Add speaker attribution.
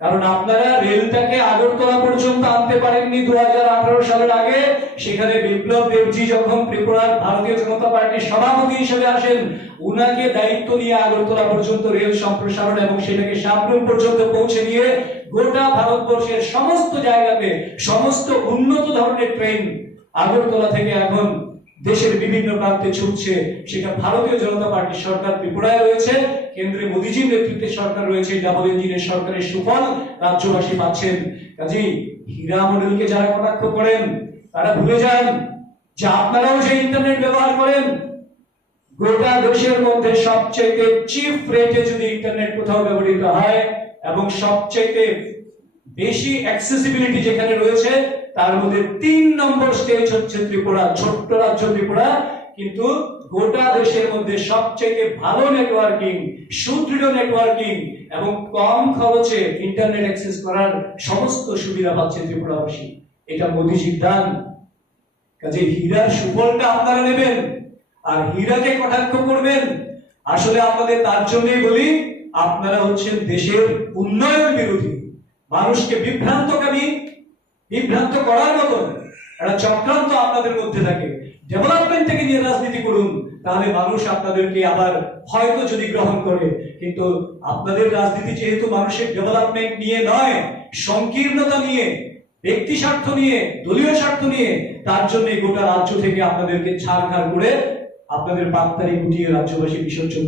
Speaker 1: কারণ আপনারা রেলটাকে আগরতলা পর্যন্ত আনতে পারেননি দু সালের আগে। সেখানে বিপ্লব দেবজি যখন ত্রিপুরার ভারতীয় জনতা পার্টির সভাপতি হিসেবে আসেন, উনাকে দায়িত্ব নিয়ে আগরতলা পর্যন্ত রেল সম্প্রসারণ এবং সেটাকে সাবরুম পর্যন্ত পৌঁছে দিয়ে গোটা ভারতবর্ষের সমস্ত জায়গাতে সমস্ত উন্নত ধরনের ট্রেন আগরতলা থেকে এখন দেশের বিভিন্ন প্রান্তে ছুটছে, সেটা ভারতীয় জনতা পার্টির সরকার ত্রিপুরায় রয়েছে, কেন্দ্রে মোদীজির নেতৃত্বে সরকার রয়েছে ডাবল সরকারের সুফল রাজ্যবাসী পাচ্ছেন। কাজেই হীরা মডেলকে যারা কটাক্ষ করেন, তারা ভুলে যান যে আপনারাও সেই ইন্টারনেট ব্যবহার করেন। গোটা দেশের মধ্যে সবচেয়ে চিপ রেটে যদি ইন্টারনেট কোথাও ব্যবহৃত হয়, এবং সবচেয়ে বেশি অ্যাক্সেসিবিলিটি যেখানে রয়েছে তার মধ্যে তিন নম্বর স্টেজ হচ্ছে ত্রিপুরা, ছোট্ট রাজ্য ত্রিপুরা। কিন্তু গোটা দেশের মধ্যে সবচেয়ে ভালো নেটওয়ার্কিং সুদৃঢ় নেটওয়ার্কিং এবং কম খরচে ইন্টারনেট অ্যাক্সেস করার সমস্ত সুবিধা পাচ্ছে ত্রিপুরাবাসী। এটা মোদীজির দান। কাজে হীরার সুফলটা আপনারা নেবেন, আর হীরাকে কটাক্ষ করবেন। আসলে আপনাদের তার জন্যই বলি, আপনারা হচ্ছেন দেশের উন্নয়ন বিরোধী। মানুষকে বিভ্রান্তকামী বিভ্রান্ত করার মতন একটা চক্রান্ত আপনাদের মধ্যে থাকে। ডেভেলপমেন্ট থেকে নিয়ে রাজনীতি করুন, তাহলে মানুষ আপনাদেরকে আবার হয়তো যদি গ্রহণ করে। কিন্তু আপনাদের রাজনীতি যেহেতু মানুষের ডেভেলপমেন্ট নিয়ে নয়, সংকীর্ণতা নিয়ে, ব্যক্তি স্বার্থ নিয়ে, দলীয় স্বার্থ নিয়ে, তার জন্য গোটা রাজ্য থেকে আপনাদেরকে ছাড়খাড় করে আপনাদের পাত্তারি গুটিয়ে রাজ্যবাসী বিসর্জন